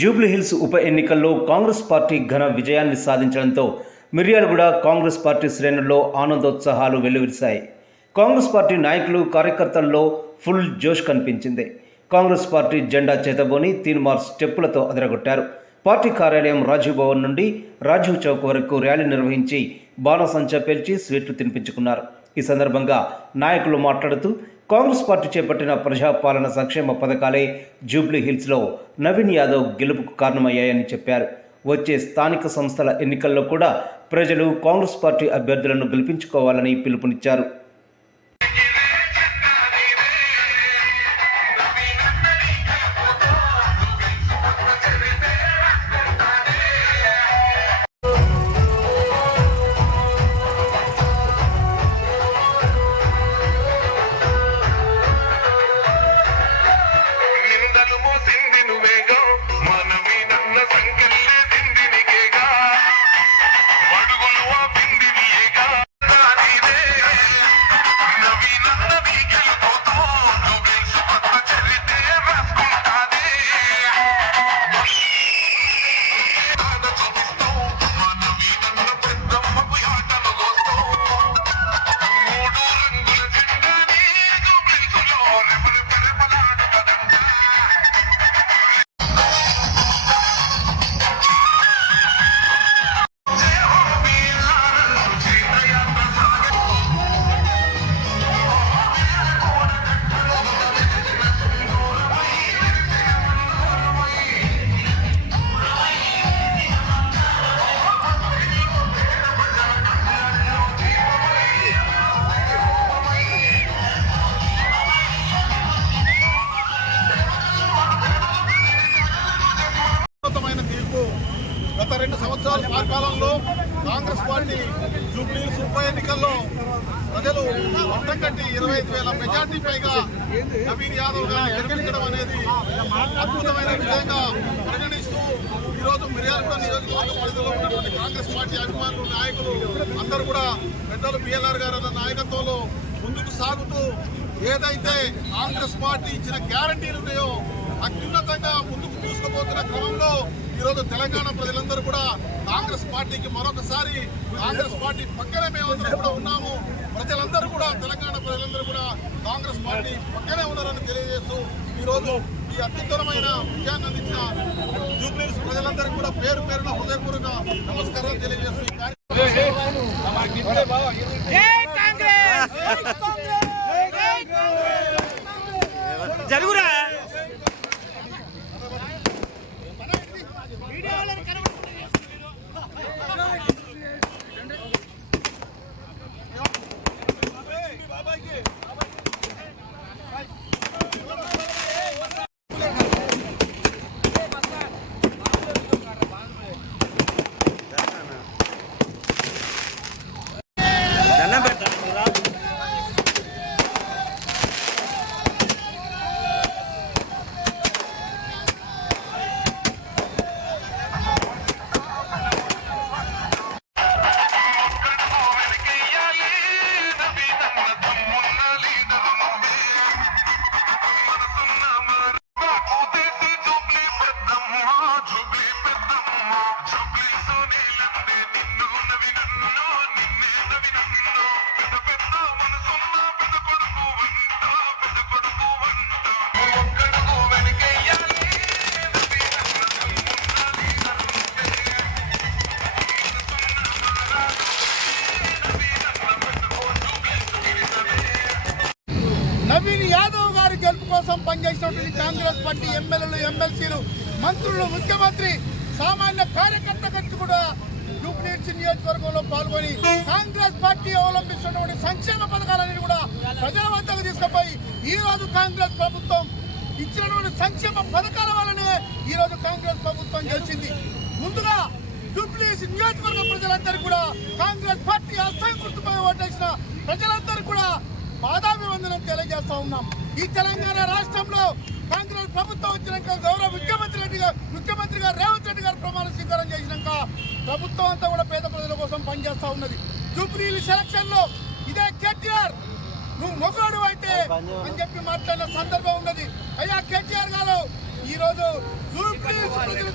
జూబ్లీహిల్స్ ఉప ఎన్నికల్లో కాంగ్రెస్ పార్టీ ఘన విజయాన్ని సాధించడంతో మిర్యాలగూడ కాంగ్రెస్ పార్టీ శ్రేణుల్లో ఆనందోత్సాహాలు వెల్లువిరిశాయి. కాంగ్రెస్ పార్టీ నాయకులు కార్యకర్తల్లో ఫుల్ జోష్ కనిపించింది. కాంగ్రెస్ పార్టీ జెండా చేతబోని తీన్మార్ స్టెప్పులతో అదరగొట్టారు. పార్టీ కార్యాలయం రాజీవ్ భవన్ నుండి రాజీవ్ చౌక్ వరకు ర్యాలీ నిర్వహించి బాణసంచా పేల్చి స్వీట్లు తినిపించుకున్నారు. ఈ సందర్భంగా నాయకులు మాట్లాడుతూ కాంగ్రెస్ పార్టీ చేపట్టిన ప్రజాపాలన సంక్షేమ పథకాలే జూబ్లీహిల్స్లో నవీన్ యాదవ్ గెలుపుకు కారణమయ్యాయని చెప్పారు. వచ్చే స్థానిక సంస్థల ఎన్నికల్లో కూడా ప్రజలు కాంగ్రెస్ పార్టీ అభ్యర్థులను గెలిపించుకోవాలని పిలుపునిచ్చారు. గత 2 సంవత్సరాల పాలనలో కాంగ్రెస్ పార్టీ జూబ్లీహిల్స్ ఉప ఎన్నికల్లో ప్రజలు మొత్తం కట్టి 25,000 మెజార్టీ పైగా నవీన్ యాదవ్ గారిని గెలిపించడం అనేది అద్భుతమైన విజయంగా పరిగణిస్తూ ఈరోజు మిర్యాలగూడ నియోజకవర్గ పరిధిలో ఉన్నటువంటి కాంగ్రెస్ పార్టీ అభిమానులు నాయకులు అందరూ కూడా పెద్దలు బిఎల్ఆర్ గారి నాయకత్వంలో ముందుకు సాగుతూ ఏదైతే కాంగ్రెస్ పార్టీ ఇచ్చిన గ్యారంటీలు ఉన్నాయో అత్యున్నతంగా ముందుకు తీసుకుపోతున్న క్రమంలో ఈరోజు తెలంగాణ ప్రజలందరూ కూడా కాంగ్రెస్ పార్టీకి మరొకసారి కాంగ్రెస్ పార్టీ పక్కనే మేమందరం కూడా ఉన్నాము. ప్రజలందరూ కూడా తెలంగాణ ప్రజలందరూ కూడా కాంగ్రెస్ పార్టీ పక్కనే ఉన్నారని తెలియజేస్తూ ఈరోజు ఈ అత్యుత్తరమైన విజయాన్ని అందించిన జూబ్లీహిల్స్ ప్రజలందరికీ కూడా పేరు పేరున హృదయపూర్వక నమస్కారాలు తెలియజేస్తూ జరుగురా నవీన్ యాదవ్ గారి గెలుపు కోసం పనిచేసినటువంటి కాంగ్రెస్ పార్టీ ఎమ్మెల్యేలు, ఎమ్మెల్సీలు, మంత్రులు, ముఖ్యమంత్రి, సామాన్య కార్యకర్తలు కూడా జూబ్లీహిల్స్ నియోజకవర్గంలో పాల్గొని కాంగ్రెస్ పార్టీ అవలంబిస్తున్నటువంటి సంక్షేమ పథకాలన్నీ కూడా ప్రజల వద్దకు తీసుకుపోయి ఈ రోజు కాంగ్రెస్ ప్రభుత్వం ఇచ్చినటువంటి సంక్షేమ పథకాల వల్లనే ఈ రోజు కాంగ్రెస్ ప్రభుత్వం గెలిచింది. ముందుగా జూబ్లీహిల్స్ నియోజకవర్గ ప్రజలందరూ కూడా కాంగ్రెస్ పార్టీ అసహ్య గుర్తుపై ఓటేసిన ప్రజలందరూ కూడా పాదాభివందనం తెలియజేస్తా ఉన్నాం. ఈ తెలంగాణ రాష్ట్రంలో కాంగ్రెస్ ప్రభుత్వం వచ్చినాక గౌరవ ముఖ్యమంత్రి గారు రేవంత్ రెడ్డి గారు ప్రమాణ స్వీకారం చేసినాక ప్రభుత్వం అంతా కూడా పేద ప్రజల కోసం పనిచేస్తా ఉన్నది. జూబ్లీహిల్స్ సెలక్షన్ లో ఇదే కేటీఆర్ నువ్వు మొగోడు అయితే అని చెప్పి మాట్లాడిన సందర్భం ఉన్నది. అయ్యా కేటీఆర్ గారు ఈరోజు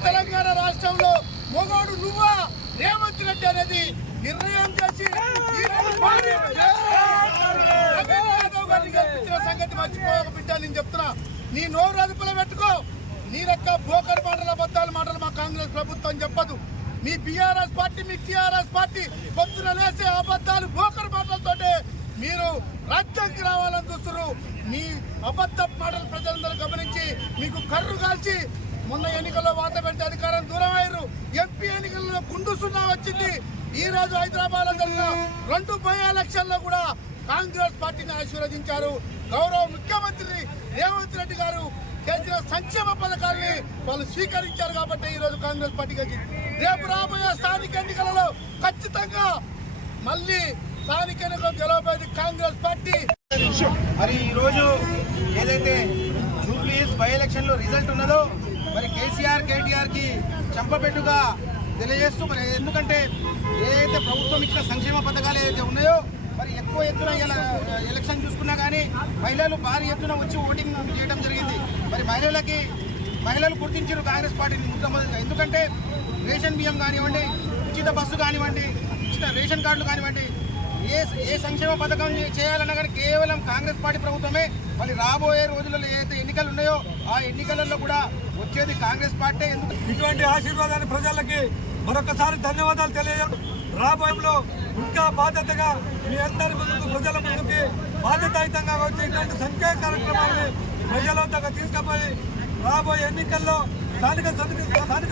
తెలంగాణ రాష్ట్రంలో మొగోడు నువ్వా రేవంత్ రెడ్డి అనేది నిర్ణయం చేసి సంగతి మర్చిపోక బిడ్డ నేను చెప్తున్నా. నీ నోరు అదుపులో పెట్టుకో. నీ రక్క బోకర్ మాటలు అబద్ధాలు మాటలు మా కాంగ్రెస్ ప్రభుత్వం చెప్పదు. మీ బీఆర్ఎస్ పార్టీ మీ టీఆర్ఎస్ పార్టీ పొద్దున లేసే అబద్ధాలు బోకర్ మాటలతోటే మీరు రాజ్యానికి రావాలని చూస్తున్నారు. మీ అబద్ధ మాటలు ప్రజలందరూ గమనించి మీకు కర్రు కాల్చి మొన్న ఎన్నికల్లో వాత పెడితే అధికారం దూరం అయ్యారు. ఎంపీ ఎన్నికల్లో గుండు సున్నా వచ్చింది. ఈ రోజు హైదరాబాద్ లో జరిగిన 2 బై-ఎలక్షన్లో కూడా కాంగ్రెస్ పార్టీని ఆశీర్వదించారు. గౌరవ ముఖ్యమంత్రి రేవంత్ రెడ్డి గారు చేసిన సంక్షేమ పథకాల్ని వాళ్ళు స్వీకరించారు కాబట్టి ఈ రోజు కాంగ్రెస్ పార్టీ గెలిచింది. రేపు రాబోయే స్థానిక ఎన్నికలలో ఖచ్చితంగా మళ్ళీ స్థానిక ఎన్నికలు గెలవబోయేది కాంగ్రెస్ పార్టీ. మరి ఈరోజు ఏదైతే జూబ్లీస్ బై ఎలక్షన్ లో రిజల్ట్ ఉన్నదో మరి కేటీఆర్ కి చంపబెట్టుగా తెలియజేస్తూ మరి ఎందుకంటే ఏదైతే ప్రభుత్వం ఇచ్చిన సంక్షేమ పథకాలు ఏదైతే ఉన్నాయో మరి ఎక్కువ ఎత్తున ఎలక్షన్ చూసుకున్నా కానీ మహిళలు భారీ ఎత్తున వచ్చి ఓటింగ్ చేయడం జరిగింది. మరి మహిళలు గుర్తించారు కాంగ్రెస్ పార్టీని మొట్టమొదటిగా. ఎందుకంటే రేషన్ బియ్యం కానివ్వండి, ఉచిత బస్సు కానివ్వండి, ఉచిత రేషన్ కార్డులు కానివ్వండి, ఏ సంక్షేమ పథకం చేయాలన్నా కానీ కేవలం కాంగ్రెస్ పార్టీ ప్రభుత్వమే. మళ్ళీ రాబోయే రోజులలో ఏదైతే ఎన్నికలు ఉన్నాయో ఆ ఎన్నికలలో కూడా వచ్చేది కాంగ్రెస్ పార్టీ. ఎందుకు ఇటువంటి ఆశీర్వాదాన్ని ప్రజలకి మరొకసారి ధన్యవాదాలు తెలియజేయడం. రాబోయేలో ఇంకా బాధ్యతగా మీ అందరి ముందుకు ప్రజల ముందుకి బాధ్యతాయుతంగా వచ్చి ఇటువంటి సంఖ్యా కార్యక్రమాన్ని ప్రజల వద్దకు తీసుకుపోయి రాబోయే ఎన్నికల్లో స్థానిక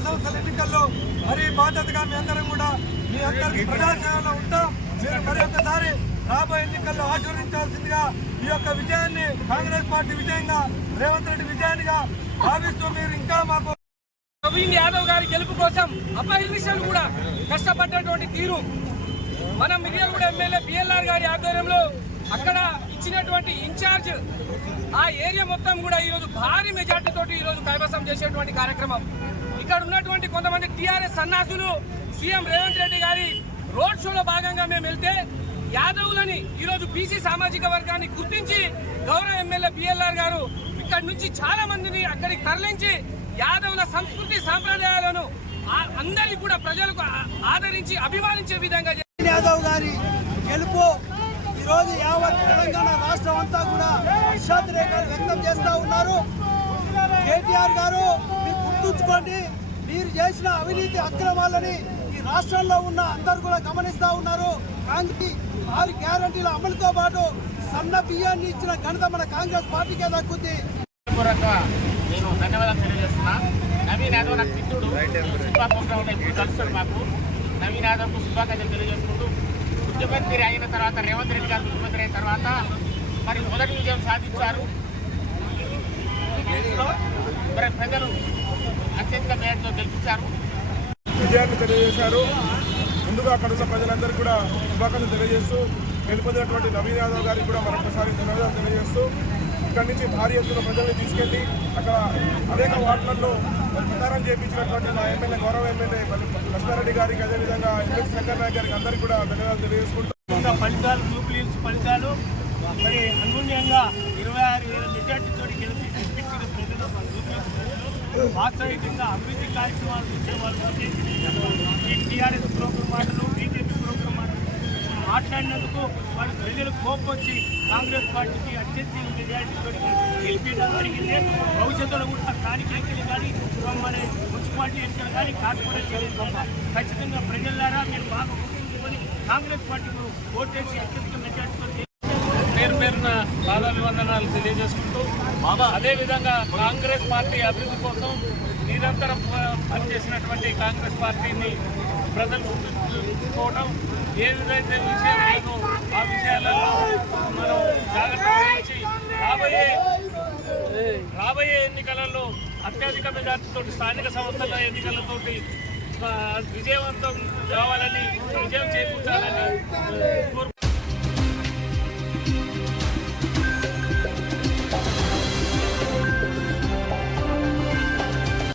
సంస్థల ఎన్నికల్లో మరీ బాధ్యతగా మీ అందరం కూడా మీ అందరికీ ప్రజాసేవలో ఉంటాం. మీరు మరి ఒక్కసారి రాబోయే ఎన్నికల్లో ఆశీర్వదించాల్సిందిగా ఈ యొక్క విజయాన్ని కాంగ్రెస్ పార్టీ విజయంగా రేవంత్ రెడ్డి విజయాన్నిగా భావిస్తూ మీరు ఇంకా మాకు నవీన్ యాదవ్ గారి గెలుపు కోసం అపోజిషన్ కూడా కష్టపడ్డటువంటి తీరు మన మిర్యాలగూడ ఎమ్మెల్యే బిఎల్ఆర్ గారి ఆధ్వర్యంలో అక్కడ ఇచ్చినటువంటి ఇన్ఛార్జ్ ఆ ఏరియా మొత్తం కూడా ఈరోజు భారీ మెజార్టీ తోటి ఈరోజు కైవసం చేసేటువంటి కార్యక్రమం. ఇక్కడ ఉన్నటువంటి కొంతమంది టీఆర్ఎస్ సన్నాసులు సీఎం రేవంత్ రెడ్డి గారి రోడ్ షోలో భాగంగా మేము వెళ్తే యాదవులని ఈరోజు బీసీ సామాజిక వర్గాన్ని గుర్తించి గౌరవ ఎమ్మెల్యే బిఎల్ఆర్ గారు ఇక్కడ నుంచి చాలా మందిని అక్కడికి తరలించి యాదవుల సంస్కృతి సాంప్రదాయాలను అందరికీ కూడా ప్రజలకు ఆదరించి అభిమానించే విధంగా యాదవ్ గారి గెలుపు ఈరోజు యావత్ తెలంగాణ రాష్ట్రం అంతా కూడా హర్షాతిరేకాలు వ్యక్తం చేస్తూ ఉన్నారు. కేటీఆర్ గారు మీరు గుర్తుంచుకోండి, మీరు చేసిన అవినీతి అక్రమాలని ఈ రాష్ట్రంలో ఉన్న అందరూ కూడా గమనిస్తూ ఉన్నారు. కాంగ్రెస్ 6 గ్యారంటీల అమలుతో పాటు సన్న బియ్యాన్ని ఇచ్చిన ఘనత మన కాంగ్రెస్ పార్టీకే దక్కుద్ది. నేను ధన్యవాదాలు తెలియజేస్తున్నా. నవీన్ యాదవ్ నాకు మిత్రుడు, కలుస్తాడు మాకు. నవీన్ యాదవ్కు శుభాకాంక్షలు తెలియజేసుకుంటూ ముఖ్యమంత్రి అయిన తర్వాత రేవంత్ రెడ్డి గారు ముఖ్యమంత్రి అయిన తర్వాత మరి మొదటి విజయం సాధించారు. మరి ప్రజలు అత్యధిక మేరతో గెలిపించారు, విజయాన్ని తెలియజేశారు. ముందుగా అక్కడ ఉన్న ప్రజలందరికీ కూడా శుభాకాంక్షలు తెలియజేస్తూ గెలుపొందినటువంటి నవీన్ యాదవ్ గారికి కూడా మరొకసారి ధన్యవాదాలు తెలియజేస్తూ ఇక్కడి నుంచి భారీ ఎత్తున ప్రజల్ని తీసుకెళ్లి అక్కడ అనేక వార్డులలో ప్రచారం చేయించినటువంటి మా ఎమ్మెల్యే గౌరవ ఎమ్మెల్యే లక్ష్మారెడ్డి గారికి అదేవిధంగా ఎమ్మెల్సీ శంకర్ నాయక్ గారికి అందరికీ కూడా ధన్యవాదాలు తెలియజేసుకుంటూ ఫలితాలు జూబ్లీస్ ఫలితాలు మరి అనుగుణ్యంగా 26,000 మెజార్టీతో గెలిపించిన ప్రజలు వాస్తవికంగా అభివృద్ధి కార్యక్రమాలు చేసేవాళ్ళు ఈ టీఆర్ఎస్ ప్రోగ్రాం మాటలు బీజేపీ ప్రోగ్రాం మాటలు మాట్లాడినందుకు వాళ్ళు ప్రజలు కోపం వచ్చి కాంగ్రెస్ పార్టీకి అత్యధిక మెజార్టీతో గెలిపించడం జరిగింది. భవిష్యత్తులో కూడా స్థానిక ఎన్నికలు కానీ మన మున్సిపాలిటీ ఎన్నికలు కానీ కార్పొరేషన్ ఎన్నికలు ఖచ్చితంగా ప్రజలారా మీరు బాగా గుర్తుంచుకొని కాంగ్రెస్ పార్టీకి ఓటేసి అత్యధిక మెజార్టీతో పేరున పాదాభివందనాలు తెలియజేసుకుంటూ అదేవిధంగా కాంగ్రెస్ పార్టీ అభివృద్ధి కోసం నిరంతరం పనిచేసినటువంటి కాంగ్రెస్ పార్టీని ప్రజలు గుర్తుంచుకోవడం, ఏ విధంగా విషయాలను ఆ విషయాలలో మనం జాగ్రత్త వహించి రాబోయే ఎన్నికలలో అత్యధిక మెజార్టీతో స్థానిక సంస్థల ఎన్నికలతోటి విజయవంతం కావాలని, విజయం చేకూర్చాలని